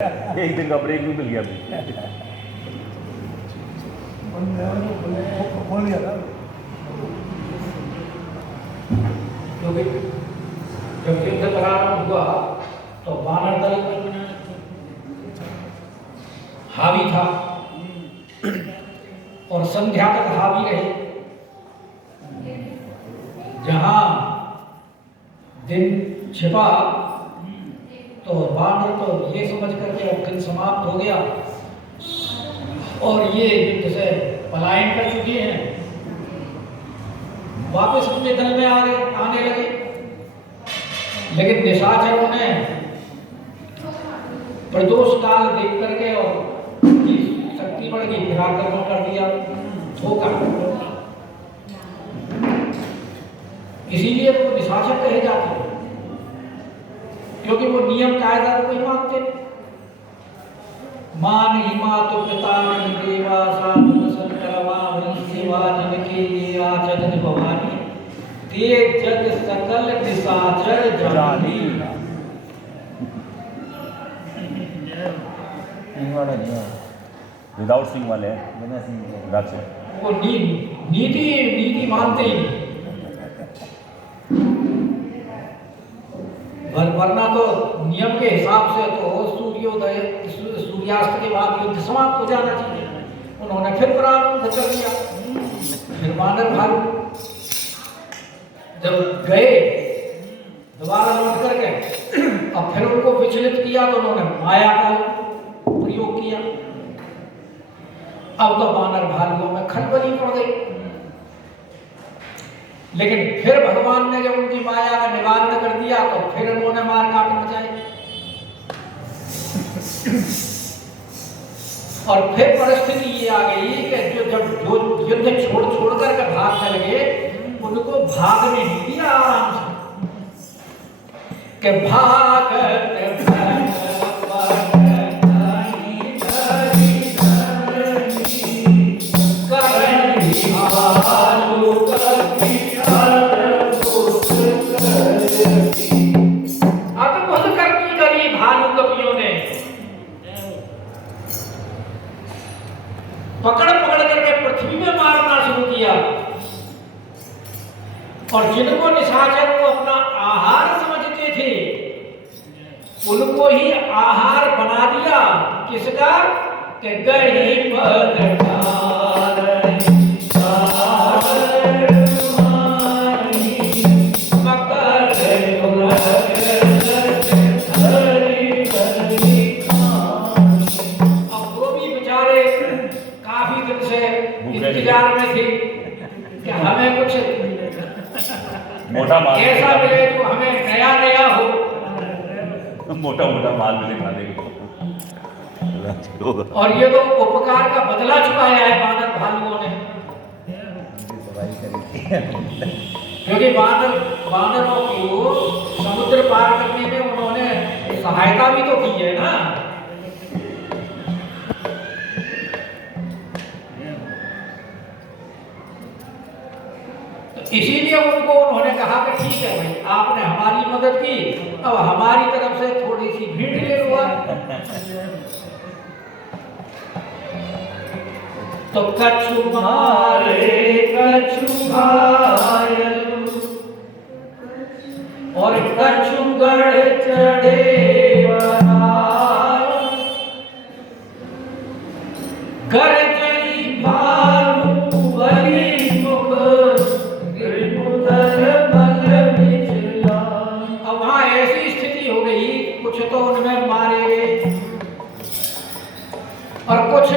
एक दिन का ब्रेक भी मिल गया खोल दिया था। क्योंकि जब युद्ध प्रारंभ हुआ तो वानर दल हावी था और संध्या तक हावी रहे। जहां दिन छिपा तो वानर तो ये समझ करके अब दिन समाप्त हो गया और ये युद्ध से पलायन कर चुके हैं, वापस अपने दल में आने लगे। लेकिन निशाचरों ने प्रदोष काल देख करके और शक्ति बढ़ गई, फिर आक्रमण कर दिया, धोखा। इसीलिए वो निशाचर कहे जाते हैं, क्योंकि वो नियम कायदा को नहीं मानते। मान ही मातु पिता नहीं देवा साधु संकरवा सेवा जन के लिए आचरण भवानी ते जग सकल निशाचर जानी। विदाउट सिंह वाले हैं, बिना सिंह वो नीति मानते ही नहीं। वरना तो नियम के हिसाब से तो सूर्यास्त के बाद युद्ध समाप्त हो जाना चाहिए। उन्होंने फिर प्रारंभ कर दिया। फिर वानर भालू जब गए दोबारा लौट कर गए, अब फिर उनको विचलित किया तो उन्होंने माया का प्रयोग किया। अब तो वानर भालुओं में खलबली पड़ गई। लेकिन फिर भगवान ने जब उनकी माया का निवारण कर दिया तो फिर उन्होंने मार काट मचाई और फिर परिस्थिति ये आ गई कि जो युद्ध छोड़ कर भाग चले उनको भागने नहीं दिया आराम से कि भागत पकड़ करके पृथ्वी में मारना शुरू किया और जिनको निशाचर को अपना आहार समझते थे उनको ही आहार बना दिया। किसका? कि गरीब इंतजार में थी कि हमें कुछ मोटा माल ऐसा मिले जो हमें नया हो, मोटा माल मिले खाने को। और ये तो उपकार का बदला चुकाया है वानर भालुओं ने। क्योंकि वानरों को समुद्र पार करने में उन्होंने सहायता भी तो की है ना। इसीलिए उन्होंने कहा कि ठीक है भाई, आपने हमारी मदद की, अब हमारी तरफ से थोड़ी सी भीड़ ले लो। तो कछु मारे कछु घायल और कछु गढ़ चढ़े गरजई भालू बलि मुख हो गई। कुछ तो उनमें मारे गए और कुछ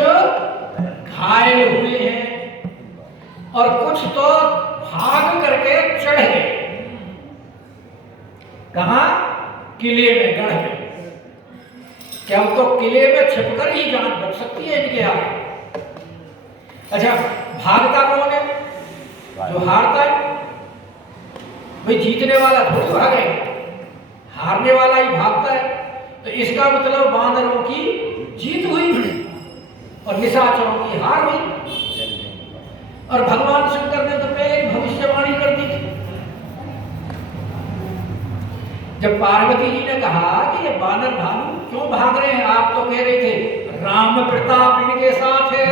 घायल हुए हैं और कुछ तो भाग करके चढ़ गए। कहां? किले में, गढ़ में। क्या तो किले में छिपकर ही जान बच सकती है इनके आगे। अच्छा, भागता कौन है? जो हारता है। भाई जीतने वाला थोड़ी भागेगा, हारने वाला ही भागता है। तो इसका मतलब वानरों की जीत हुई और निशाचरों की हार हुई। और भगवान शंकर ने तो पहले भविष्यवाणी कर दी थी। जब पार्वती जी ने कहा कि ये वानर भालू क्यों भाग रहे हैं, आप तो राम प्रताप इनके साथ है।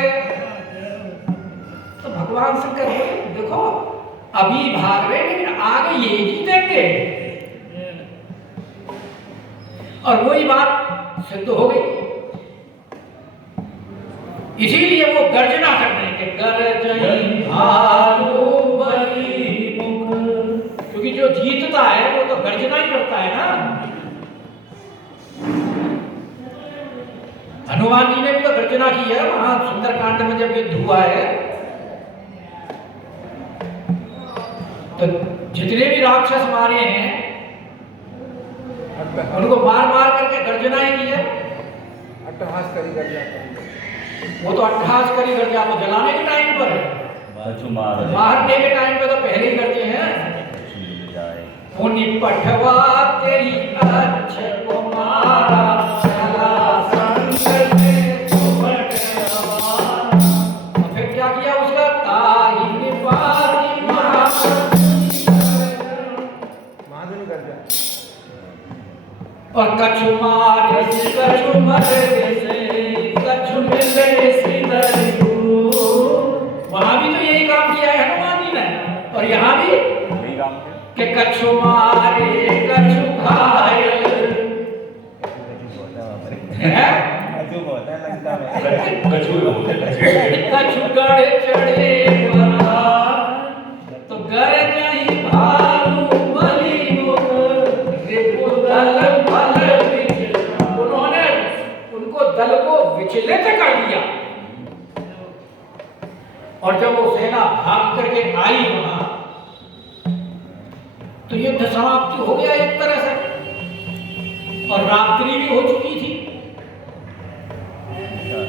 तो भगवान शंकर बोले देखो अभी भाग रहे लेकिन आगे ये जीतेंगे। और वही बात सिद्ध हो गई। इसीलिए वो गर्जना करने के गर्जई भालू बली मुख, क्योंकि जो जीतता है वो तो गर्जना ही करता है ना। हनुमान जी ने भी तो गर्जना की है वहां सुंदरकांड में जब युद्ध हुआ है। तो जितने भी राक्षस मारे हैं उनको मार मार करके गर्जना ही की है। अट्टहास करी गर्जा वो तो अट्टहास करी गर्जा तो जलाने के टाइम पर है, मारने के टाइम पे तो पहले ही करते हैं। पुनि पठवा तेरी अच्छे को मारा चला संग में सुपटवा। फिर क्या किया उसका ताई निपाती महाधुनी गर्जा और कछु मारे कछु मरे से कछु मिले सिदर को। वहां भी तो यही काम किया है हनुमान जी ने, और यहाँ भी यही काम कि कछु मारे कछु घायल है, कछु गढ़ चढ़े बना तो गरजई भालू बली मुख रिपु दल भल विचल। उन्होंने उनको दल को विचलित कर दिया। और जब वो सेना भाग करके आई वहां तो युद्ध समाप्ति हो गया एक तरह से, और रात्रि भी हो चुकी थी,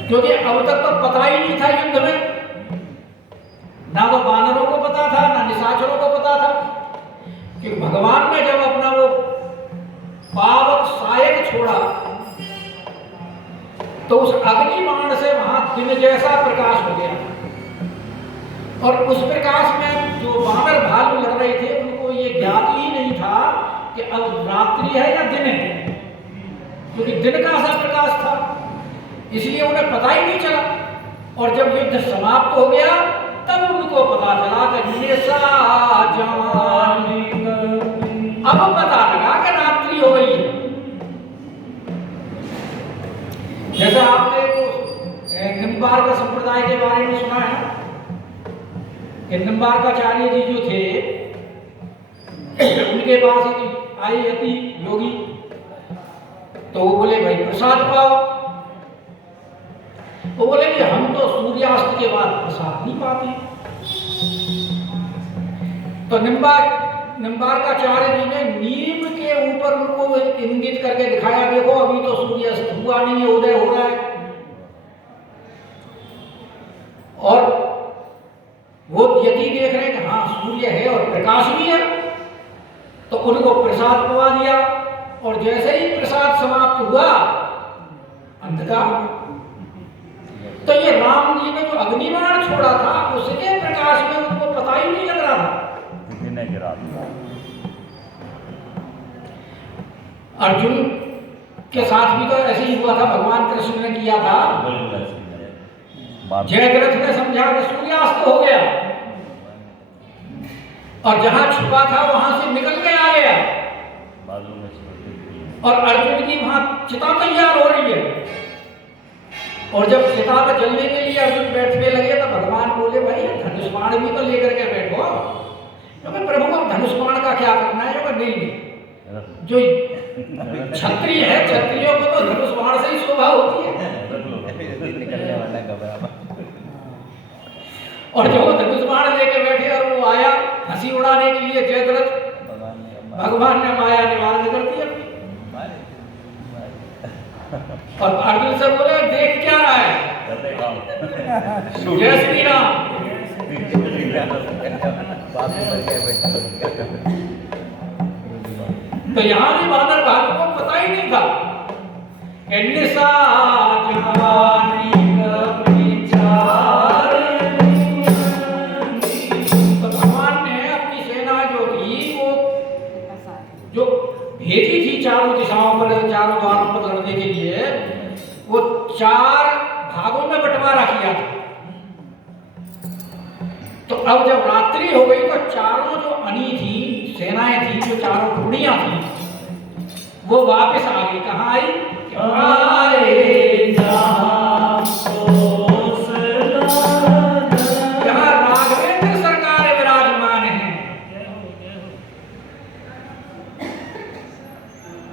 क्योंकि अब तक तो पता ही नहीं था युद्ध में, ना तो वानरों को पता था ना निशाचरों को पता था कि भगवान ने जब अपना वो पावक सायक छोड़ा तो उस अग्नि बाण से वहां दिन जैसा प्रकाश हो गया। और उस प्रकाश में जो वानर भालू लड़ रहे थे उनको ये ज्ञात ही नहीं था कि अब रात्रि है या दिन है, क्योंकि दिन का सा प्रकाश था, इसलिए उन्हें पता ही नहीं चला। और जब युद्ध समाप्त हो गया तब उनको पता चला कि निशा जानी, अब पता लगा कि रात्रि हो गई है। जैसा आपने निम्बार का संप्रदाय के बारे में सुना है कि निम्बार्काचार्य जी जो थे उनके पास आई अति योगी, तो वो बोले भाई प्रसाद पाओ। वो बोले कि हम तो सूर्यास्त के बाद प्रसाद नहीं पाते। तो निम्बार्काचार्य जी ने नीम के ऊपर उनको इंगित करके दिखाया, देखो अभी तो सूर्यास्त हुआ नहीं है, उदय हो रहा है। और वो यदि देख रहे हैं कि हाँ सूर्य है और प्रकाश भी है, तो उनको प्रसाद पवा दिया। और जैसे ही प्रसाद समाप्त हुआ अंधकार। तो ये राम जी ने जो अग्निबाण छोड़ा था उसके प्रकाश में उनको पता ही नहीं लग रहा था। अर्जुन के साथ भी तो ऐसे ही हुआ था, भगवान कृष्ण ने किया था। जयद्रथ ने समझा कि सूर्यास्त हो गया और जहां छुपा था वहां से निकल के आ गया, और अर्जुन की वहां चिता तैयार हो रही है। और जब चिता पर जलने के लिए अर्जुन बैठने लगे तो भगवान बोले भाई धनुष बाण भी तो लेकर के बैठो। तो प्रभु को धनुष बाण का क्या करना है? नहीं, जो क्षत्रिय है क्षत्रियों को तो धनुष बाण से ही शोभा होती है। और जो धनुष बाण लेके बैठे और वो आया हंसी उड़ाने के लिए जयद्रथ, भगवान ने माया निवारण कर दिया। और अर्जुन से बोले देख क्या रहा है? जय श्री राम। तो यहाँ भी वानर भालू को पता ही नहीं था। तो भगवान ने अपनी सेना जो थी वो जो भेजी थी चारों दिशाओं पर, चारों द्वारों पर लड़ने के लिए, वो 4 भागों में बंटवारा किया था। तो अब जब रात्रि हो गई तो चारों जो अनी थी, सेनाएं थी, जो चारों टुकड़ियां थी, वो वापस आ गई। कहाँ आई? जहाँ राघवेंद्र सरकार विराजमान है,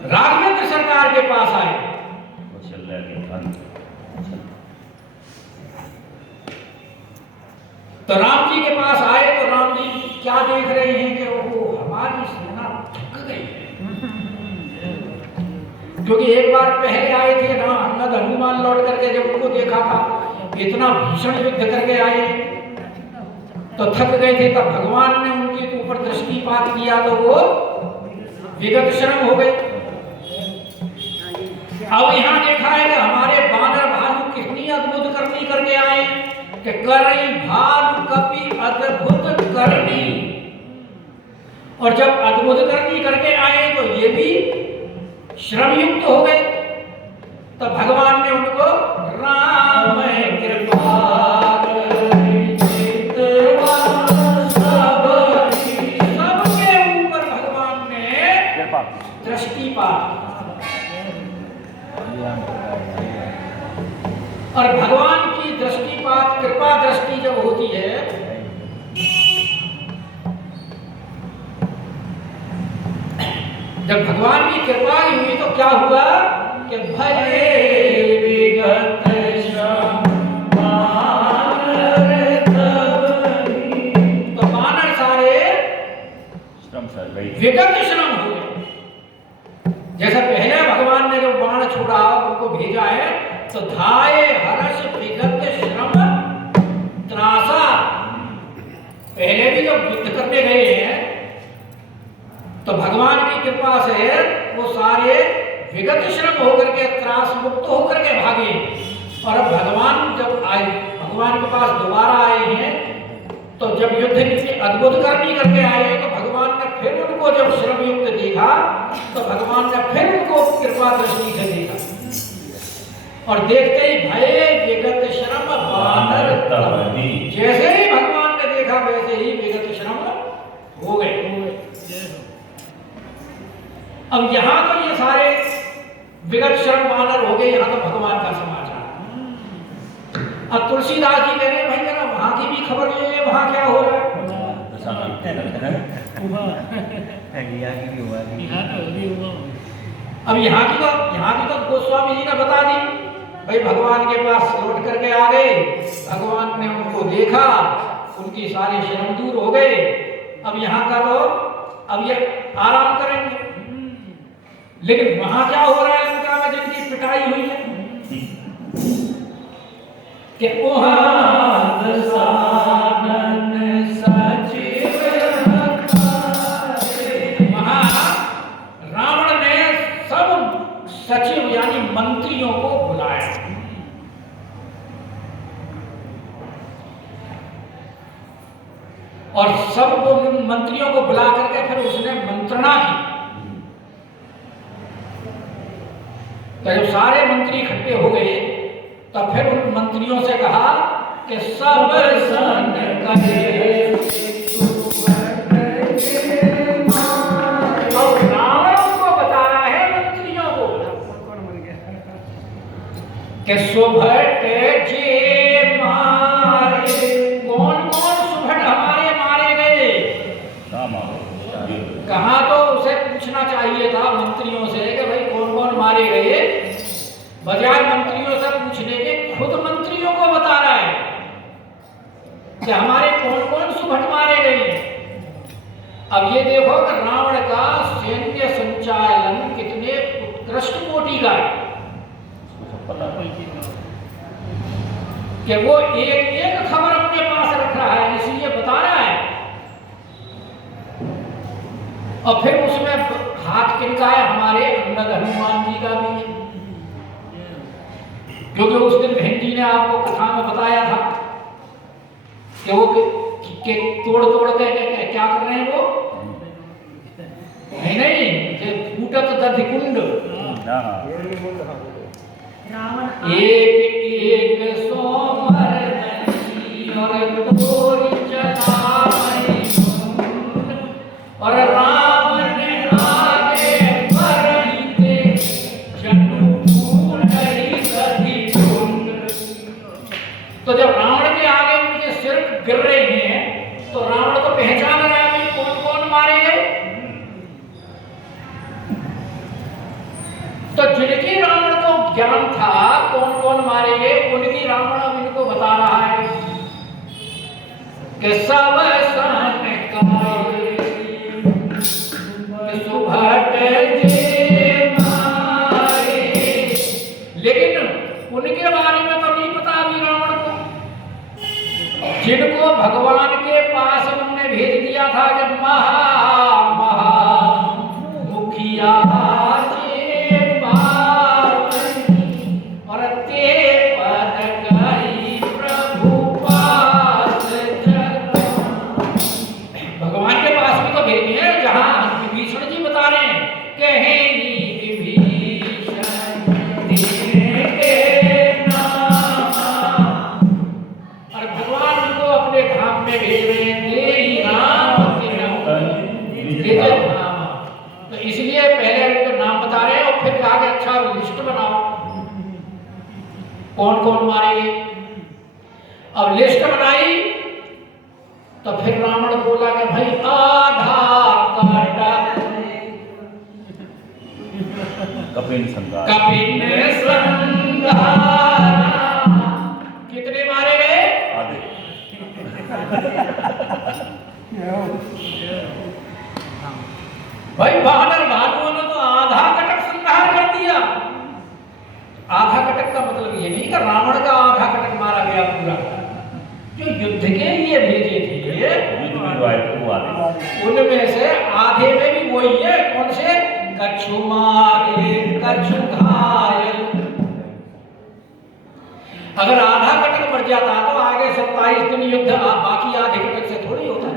राघवेंद्र सरकार के पास आए। तो राम जी के पास आए तो राम जी क्या देख रहे हैं कि वो हमारी सेना थक गई है। क्योंकि एक बार पहले आए थे ना, हनुमान हनुमान लौट करके जब उनको देखा था, इतना भीषण युद्ध करके आए तो थक गए थे। तब भगवान ने उनके ऊपर दृष्टिपात किया तो वो विगत श्रम हो गए। अब यहाँ देखा है कि हमारे बानर भालू कितनी अद्भुत करनी करके आए कि करई भालू कपि अद्भुत करनी। और जब अद्भुत करनी करके आए तो ये भी श्रम युक्त हो गए। तो भगवान ने उनको राम कृपा सबके ऊपर भगवान ने दृष्टिपात। और भगवान की दृष्टिपात, कृपा दृष्टि जब होती है जब भगवान की कृपा हुई तो क्या हुआ कि भले विगत श्रम बानर तब, तो बानर सारे विगत श्रम हो गए। जैसा पहले भगवान ने जो बाण छोड़ा उनको भेजा है तो धाये हर्ष विगत श्रम त्रासा। पहले भी जब युद्ध करने गए हैं तो भगवान की कृपा से वो सारे विगत श्रम होकर के त्रास मुक्त होकर के भागे। और अब भगवान जब आए, भगवान के पास दोबारा आए हैं तो जब युद्ध की अद्भुत करनी करके आए तो भगवान ने फिर उनको जब श्रम युक्त देखा तो भगवान ने फिर उनको कृपा दृष्टि से देखा। और देखते ही भय विगत श्रम बानर तब, जैसे ही भगवान ने देखा वैसे ही विगत श्रम हो गए। अब यहाँ तो ये सारे विगत श्रम बानर हो गए, यहाँ तो भगवान का समाचार। अब तुलसीदास जी कह रहे भाई जरा वहां की भी खबर ले ले, वहां क्या हो रहा है। अब यहाँ की तो गोस्वामी जी ने बता दी भाई, भगवान के पास लौट करके आ गए, भगवान ने उनको देखा, उनकी सारी श्रम दूर हो गए। अब यहाँ का तो अब ये आराम करेंगे। लेकिन वहां क्या हो रहा है लंका में जिनकी पिटाई हुई है कि रावण ने सब सचिव यानी मंत्रियों को बुलाया। और सब मंत्रियों को बुला करके फिर उसने मंत्रणा की। तो जब सारे मंत्री इकट्ठे हो गए तो फिर उन मंत्रियों से कहा कि सब सन करे। तो रावण को बता रहा है मंत्रियों को कि सुभट जे मारे, कौन कौन सुभट हमारे मारे गए। कहा तो उसे पूछना चाहिए था मंत्रियों से कि भाई कौन कौन मारे गए, बजाय मंत्रियों से पूछने के खुद मंत्रियों को बता रहा है कि हमारे कौन कौन सुभट मारे गए। अब ये देखो कि रावण का सैन्य संचालन कितने उत्कृष्ट कोटि का है कि वो एक एक खबर अपने पास रख रहा है, इसलिए बता रहा है। और फिर उसमें हाथ किनका है, हमारे अंगद हनुमान जी का भी है। क्योंकि उस दिन बहन जी ने आपको कथा में बताया था कि वो तोड़ तोड़ के क्या कर रहे हैं, वो नहीं फूटत दधि कुंड, एक एक कौन कौन मारेंगे उनकी रावण अब इनको बता रहा है कि सब सन सुभट जे मारे, लेकिन उनके बारे में तो नहीं पता अभी रावण को, जिनको भगवान के पास उन्होंने भेज दिया था कि मुखिया और ते पद करी प्रभु पास भगवान के पास भी तो भेजे हैं, जहां विभीषण जी बता रहे हैं कि हे विभीषण तेरे नाम, और भगवान उनको अपने धाम में भेज रहे हैं तेरी नाम के नाम। तो इसलिए पहले उनके नाम बता रहे हैं और फिर कहा कि अच्छा लिस्ट बनाओ कौन कौन मारेंगे। अब लिस्ट बनाई तो फिर रावण बोला कि भाई आधा कटक कपिन संगार, कपिन संगार, कितने मारे गए? आधे। भाई वानर भालुओं ने तो आधा कटक संहार कर दिया। आधा कटक का मतलब ये नहीं कि रावण का आधा कटक मारा गया पूरा, जो युद्ध के लिए भेजे थे उनमें से आधे में भी वही है, कौन से? कछु मारे कछु घायल। अगर आधा कटक मर जाता तो आगे 27 दिन युद्ध बाकी आधे कटक से थोड़ी होता है।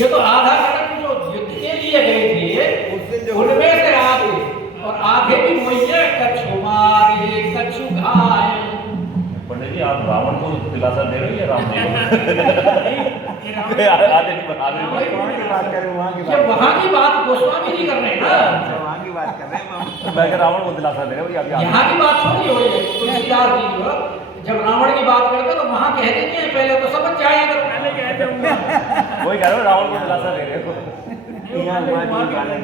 ये तो आधा कटक जो युद्ध के लिए गए थे उनमें से आधे, और आधे भी वही है कछु मारे कछु घायल। पंडित जी आप रावण को दिलासा दे रहे हैं या राम जी आधे नहीं बता रहे? वहाँ की बात करें, वहाँ की ये वहाँ की बात गोस्वामी जी कर रहे हैं ना, वहाँ की बात कर रहे हैं। मैं रावण को दिलासा दे रहा हूँ। यहाँ की बात थोड़ी हो रही है। तुलसीदास जी जो जब रावण की बात करते तो वहाँ कह देते हैं पहले तो समझ जाए, अगर पहले कह दूंगा वही कह रहा हूँ, रावण को दिलासा दे रहे हो। यहाँ हुआ की बात है।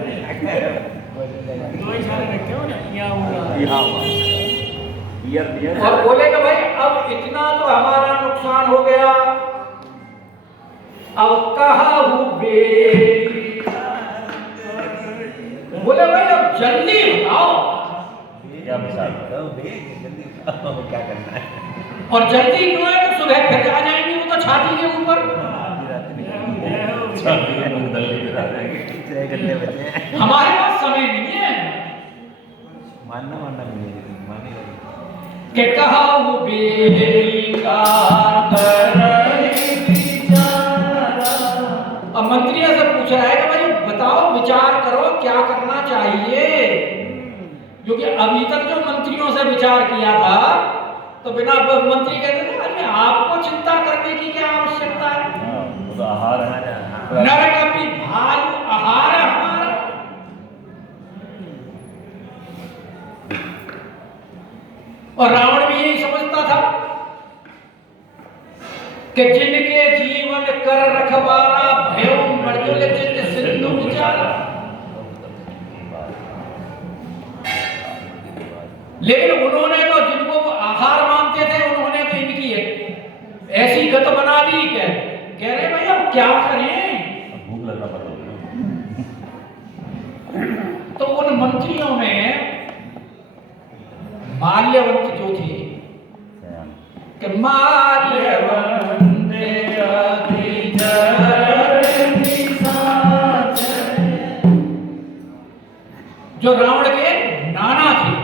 यहाँ हुआ ईयर और बोले कि भाई अब इतना तो हमारा नुकसान हो गया, अब कहा बोले भाई अब जल्दी बताओ क्या मिसाल क्या करना है? और जल्दी क्यों है कि सुबह फिर आ जाएंगे वो तो छाती के ऊपर। हमारे पास समय नहीं है। मानना मानना मिलेगी, मानी कि कहा अब मंत्रियों से पूछ रहा है कि भाई बताओ विचार करो क्या करना चाहिए, क्योंकि अभी तक जो मंत्रियों से विचार किया था तो बिना मंत्री कहते थे अरे आपको चिंता करने की क्या आवश्यकता है, आहार नरक अपनी भालू आहार है हमारा। और रावण भी यही समझता था कि जिनके जीवन कर रखवारा भय मर्दुल चित्त सिंधु विचारा। लेकिन उन्होंने तो जिनको वो आहार मानते थे उन्होंने तो इनकी ऐसी गत बना दी कि कह रहे भाई अब क्या करें, भूख लगना पड़ा। तो उन मंत्रियों में माल्यवंत जो थे कि माल्यवंत जो रावण के नाना थे,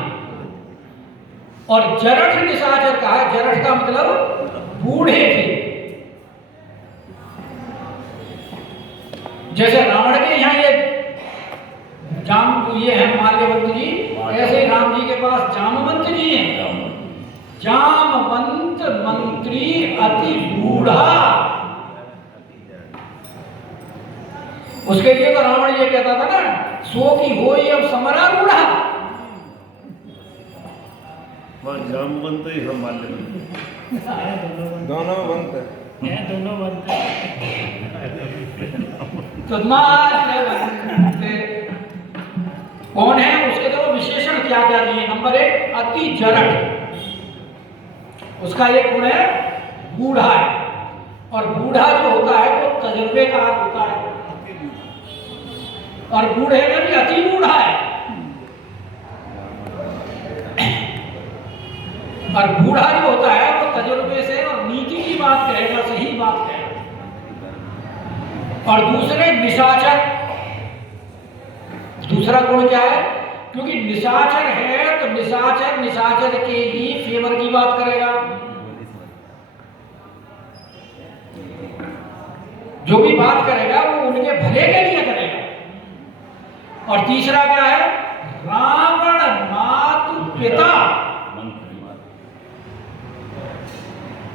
और जरठ निशाचर कहा, जरठ का मतलब बूढ़े थे। जैसे रावण के यहाँ ये हैं माल्यवंत जी, ऐसे ही राम जी के पास जामवंत जी हैं। जामवंत मंत्री अति बूढ़ा, उसके लिए तो रावण ये कहता था ना सो की हो अब समरा बूढ़ा। जामवंत ही हम माल्यवंत दोनों बनते हैं, दोनों बनते हैं। तो माल्यवंत कौन है, उसके तो विशेषण क्या क्या दिए। नंबर 1 अति जरक, उसका एक गुण है बूढ़ा है, और बूढ़ा जो होता है वो तजुर्बेकार होता है, और बूढ़े में भी अति बूढ़ा है, और बूढ़ा जो होता है वो तजुर्बे से और नीति की बात कहेगा, सही बात कहेगा। और दूसरे निशाचर, दूसरा गुण क्या है, क्योंकि निशाचर है तो निशाचर निशाचर के ही फेवर की बात करेगा, जो भी बात करेगा वो उनके भले के लिए करेगा। और तीसरा क्या है, रावण मातु पिता,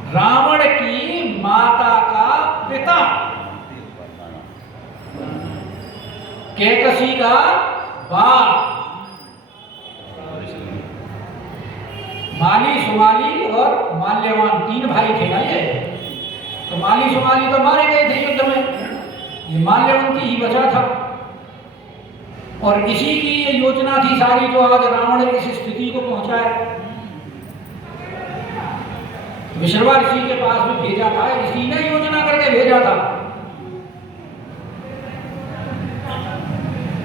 रावण की माता का पिता, कैकसी का बाप, माली सुमाली और माल्यवान 3 भाई थे ना ये। तो माली सुमाली तो मारे गए थे युद्ध में, ये माल्यवंती ही बचा था, और इसी की ये योजना थी सारी जो आज रावण इस स्थिति को पहुंचा है। विश्रवा ऋषि के पास भी भेजा था, इसी ने योजना करके भेजा था।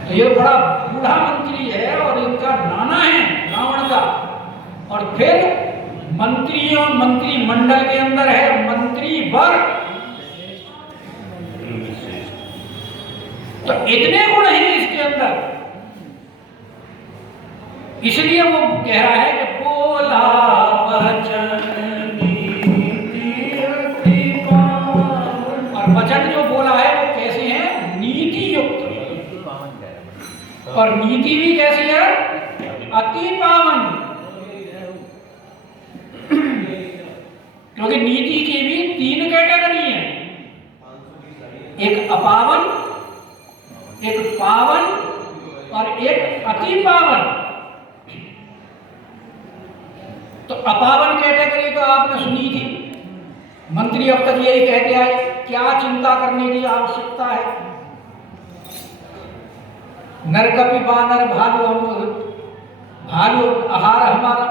तो ये बड़ा बूढ़ा मंत्री है और इनका नाना है रावण का, और फिर मंत्रियों मंत्रिमंडल के अंदर है मंत्री वर्ग। तो इतने गुण हैं इसके अंदर, इसलिए वो कह रहा है कि बोला वचन, और वचन जो बोला है वो कैसे है, नीति युक्त, और नीति भी कैसी है, अति पावन। क्योंकि नीति की भी 3 कैटेगरी है, एक अपावन, एक पावन और एक अति पावन। तो अपावन कैटेगरी तो आपने सुनी थी, मंत्री अब तक यही कहते आए क्या चिंता करने की आवश्यकता है, नरकपि बानर भालू, भालू आहार हमारा।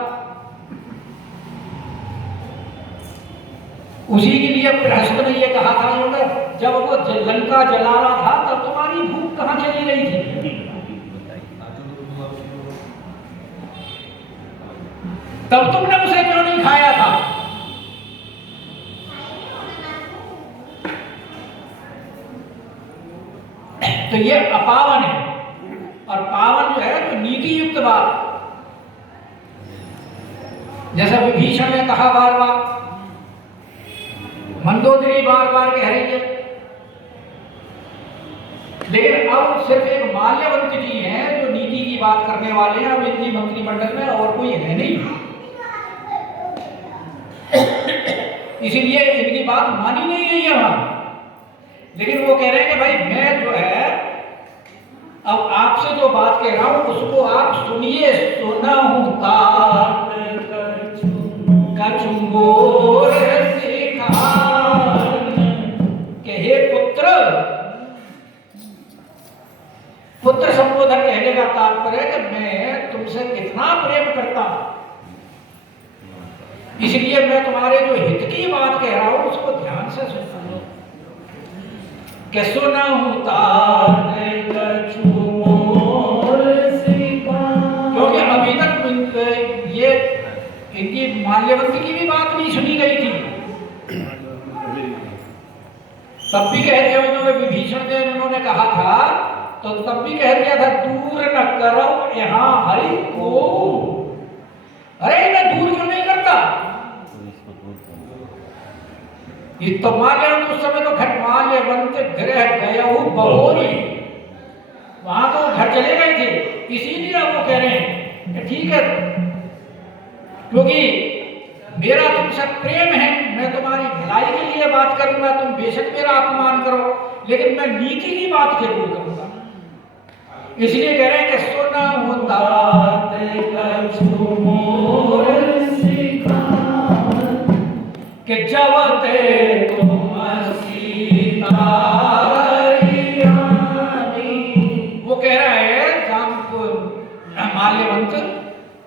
उसी के लिए बृहस्पति ने ये कहा था, जब वो लंका जला रहा था तब तुम्हारी भूख कहां चली रही थी, तब तुमने उसे क्यों नहीं खाया था। तो ये अपावन है, और पावन जो है तो नीति युक्त बात, जैसा विभीषण ने कहा बार बार, मंदोदरी बार बार कह रही है, लेकिन अब सिर्फ एक माल्यवंत जी हैं जो नीति की बात करने वाले हैं, अब इनकी मंत्रिमंडल में और कोई है नहीं, इसीलिए इनकी बात मानी नहीं गई है वहां। लेकिन वो कह रहे हैं कि भाई मैं जो है अब आपसे जो बात कह रहा हूं उसको आप सुनिए, सुना हूं कचुंबोर के हे पुत्र, पुत्र संबोधन कहने का तात्पर्य है कि मैं तुमसे कितना प्रेम करता हूं, इसलिए मैं तुम्हारे जो हित की बात कह रहा हूं उसको ध्यान से सुनो। कि सुना हूं क्योंकि अभी तक ये इनकी माल्यवंती की भी बात नहीं सुनी गई थी, तब भी कह दिया उन्होंने, विभीषण से उन्होंने कहा था तो तब भी कह दिया था दूर न करो यहाँ हरि को। अरे मैं दूर क्यों नहीं करता, ये तो माल्यवंत उस समय तो घर माल्यवंत गृह गया बहोरी, वहां तो घर चले गए थे, इसीलिए वो कह रहे हैं कि ठीक है क्योंकि मेरा तुमसे प्रेम है, मैं तुम्हारी भलाई के लिए बात करूंगा, तुम बेशक मेरा अपमान करो लेकिन मैं नीति की बात जरूर करूंगा। इसलिए कह रहे हैं कि सुना होता कि जब ते तुम सीता, वो कह रहा है माल्यवंत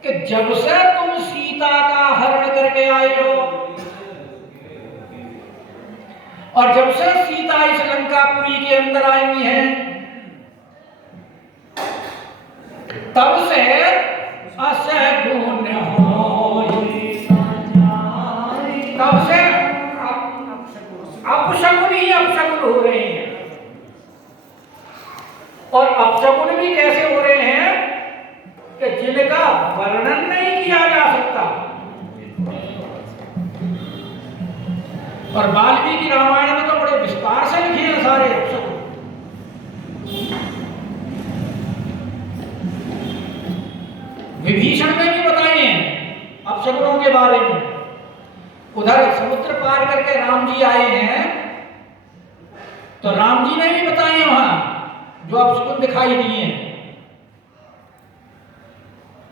कि जब से तुम सीता का हरण करके आए हो और जब से सीता इस लंकापुरी के अंदर आई है, तब से असगुन होई, तब से अपशगुन ही अपशगुन हो रहे हैं। और अपशगुन भी कैसे हो रहे हैं कि जिनका वर्णन नहीं किया जा सकता। और वाल्मीकि रामायण में तो बड़े विस्तार से लिखे हैं सारे अपशगुन। विभीषण ने भी बताए हैं अपशगुनों के बारे में। उधर समुद्र पार करके राम जी आए हैं तो राम जी ने भी बताए हैं वहां जो अपशगुन दिखाई दिए हैं।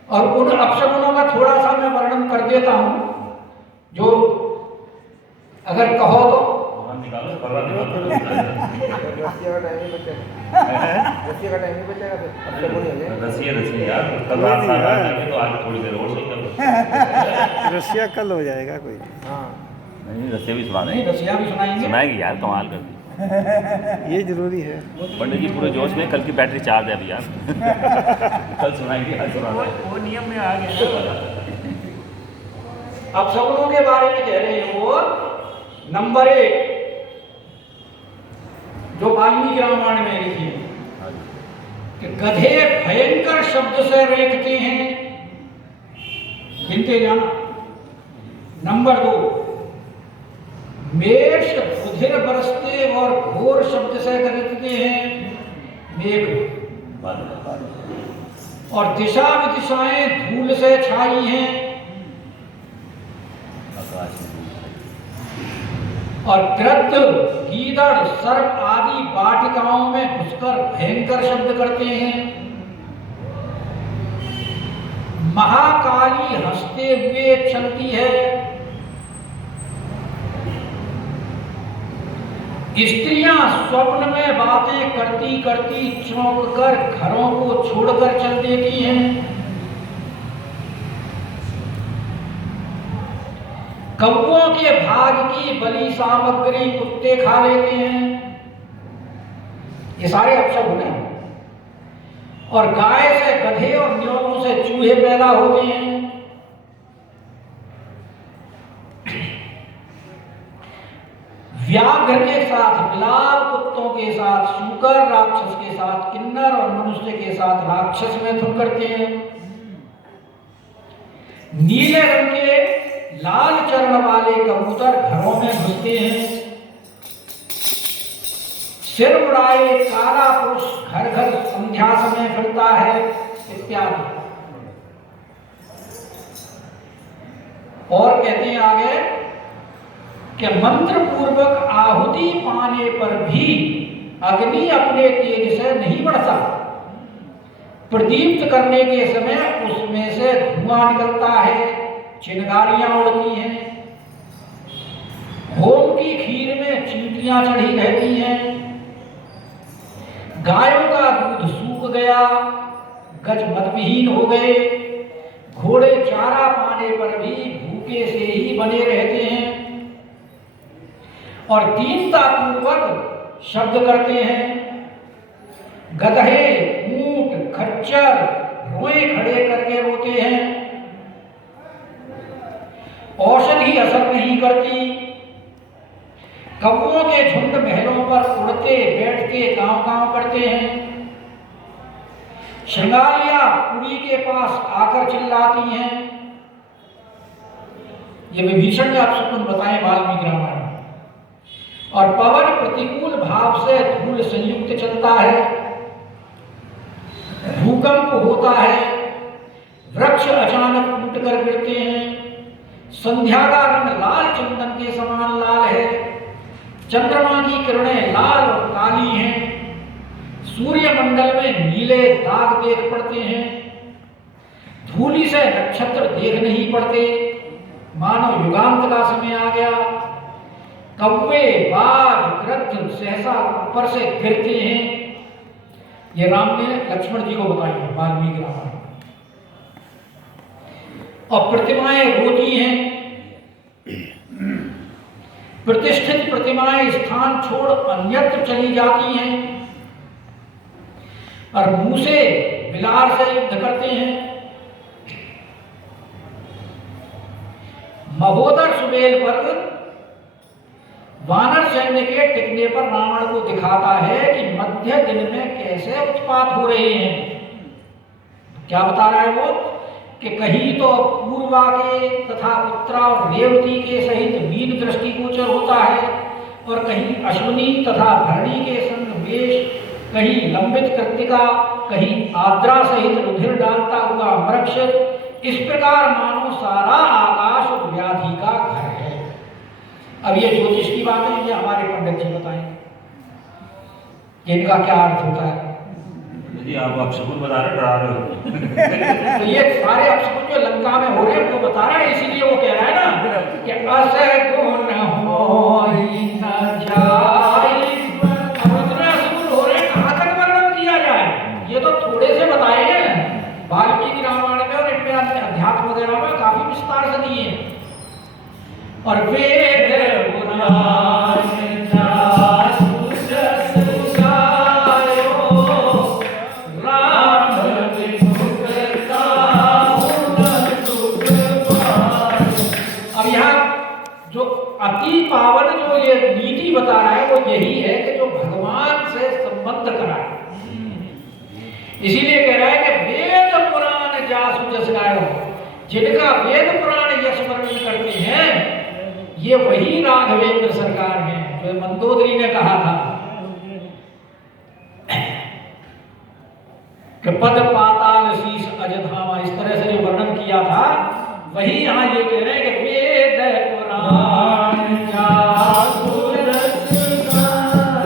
और उन अपशगुनों का थोड़ा सा मैं वर्णन कर देता हूं, जो अगर कहो तो निकालो, पर्रा निकालो। रसिया का टाइम ही बचेगा, रसिया का टाइम ही बचेगा, फिर अपशगुन हो जाएगा। रसिया यार, कल रात साढ़े 8 जाके तो आज थोड़ी देर और सही कर लो। रसिया कल हो जाएगा कोई। हाँ नहीं, रसिया भी सुना नहीं, रसिया भी सुनाएंगे। सुनाएगी यार, कमाल कर दी। ये जरूरी है। पंडित जी पूरे जोश में, कल की बैटरी चार्ज है अभी यार। कल सुनाएंगे, आज सुना रहे हैं। वो नियम में आ गया। अपशगुनों के बारे में कह रहे हैं वो नंबर 1 जो वाल्मीकि रामायण में लिखी है कि गधे भयंकर शब्द से रेंकते हैं, गिनते जाना। नंबर 2 मेष रुधिर बरसते और घोर शब्द से गरजते हैं, मेघ। और दिशा विदिशाएं धूल से छाई हैं, और गृद्ध गीदड़ सर्प आदि वाटिकाओं में घुसकर भयंकर शब्द करते हैं। महाकाली हंसते हुए चलती है, स्त्रियां स्वप्न में बातें करती करती चौंक कर घरों को छोड़कर चल देती हैं। कौवों के भाग की बलि सामग्री कुत्ते खा लेते हैं। ये सारे अपशगुन हैं। और गाय से गधे और न्योलों से चूहे पैदा होते हैं। व्याघ्र के साथ बिलाव, कुत्तों के साथ शूकर, राक्षस के साथ किन्नर और मनुष्य के साथ राक्षस मैथुन करते हैं। नीले रंग के लाल चरण वाले कबूतर घरों में घुसते हैं। सिर मुड़ाए काला पुरुष घर घर संध्या समय फिरता है, इत्यादि। और कहते हैं आगे कि मंत्र पूर्वक आहुति पाने पर भी अग्नि अपने तेज से नहीं बढ़ता। प्रदीप्त करने के समय उसमें से धुआं निकलता है, चिंगारियां उड़ती हैं। होम की खीर में चींटियां चढ़ी रहती हैं। गायों का दूध सूख गया, गज मतविहीन हो गए। घोड़े चारा पाने पर भी भूखे से ही बने रहते हैं और दीनता पूर्वक शब्द करते हैं। गधे, ऊंट, खच्चर रोए खड़े करके रोते हैं। औषधि असर नहीं करती। कौवों के झुंड महलों पर उड़ते बैठते गांव-गांव करते हैं। श्रृंगारियां पुरी के पास आकर चिल्लाती हैं। ये विभीषण ने अपशगुन बताए वाल्मीकि रामायण। और पवन प्रतिकूल भाव से धूल संयुक्त चलता है, भूकंप होता है, वृक्ष अचानक टूटकर गिरते हैं। संध्या का रंग लाल चंदन के समान लाल है। चंद्रमा की किरणें लाल और काली हैं। सूर्यमंडल में नीले दाग देख पड़ते हैं। धूली से नक्षत्र देख नहीं पड़ते, मानो युगांत का समय आ गया। कौवे, बाज, गृद्ध सहसा ऊपर से गिरते हैं। ये राम ने लक्ष्मण जी को बताया वाल्मीकि रामायण। और प्रतिमाएं रोती हैं, प्रतिष्ठित प्रतिमाएं स्थान छोड़ अन्यत्र चली जाती हैं और मूसे बिलार से युद्ध करते हैं। महोदर सुमेल पर वानर सैन्य के टिकने पर रावण को दिखाता है कि मध्य दिन में कैसे उत्पात हो रहे हैं। क्या बता रहा है वो कि कहीं तो पूर्वा के तथा उत्तरा और रेवती के सहित मीन दृष्टिगोचर होता है और कहीं अश्विनी तथा भरणी के संग मेष, कहीं लंबित कृत्तिका, कहीं आद्रा सहित रुधिर डालता हुआ वृक्ष। इस प्रकार मानो सारा आकाश व्याधि का घर है। अब ये ज्योतिष की बात है, ये हमारे पंडित जी बताएंगे इनका क्या अर्थ होता है। जी आप अपशकुन बता रहे, डरा रहे हो। तो ये सारे अपशकुन जो लंका में हो रहे हैं वो बता रहा है, इसीलिए वो कह रहा है ना कि असगुन होई न जाई। अब इतने असगुन हो रहे हैं, कहाँ तक वर्णन किया जाए। ये तो थोड़े से बताए हैं वाल्मीकि रामायण में और इनमें अध्यात्म वगैरह में काफी विस्तार से दिए हैं। और वेद पुराण अति पावन जो ये नीति बता रहा है वो यही है कि जो भगवान से संबंध कराए। इसीलिए कह रहा है कि वेद पुराण जासु जस गायो, जिनका वेद पुराण यश वर्णन करते हैं ये वही राघवेंद्र सरकार हैं जो मंदोदरी ने कहा था कि पद पाताल शीश अजधामा, इस तरह से जो वर्णन किया था वही यहाँ ये कह रहे हैं कि वेद पुराण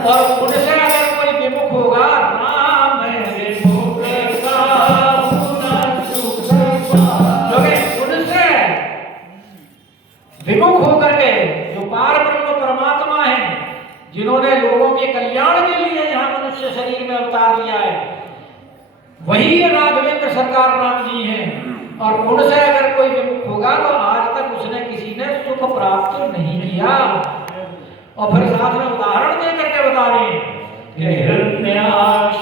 और उनसे अगर कोई विमुख होगा राम विमुख उनसे विमुख होकर के जो पार ब्रह्म परमात्मा है, जिन्होंने लोगों के कल्याण के लिए यहाँ मनुष्य शरीर में अवतार लिया है, वही राघवेंद्र सरकार राम जी हैं। और उनसे अगर कोई विमुख होगा तो आज तक उसने किसी ने सुख प्राप्त नहीं किया। और फिर साथ में उदाहरण देकर के बता रहे हैं कि हिरण्याक्ष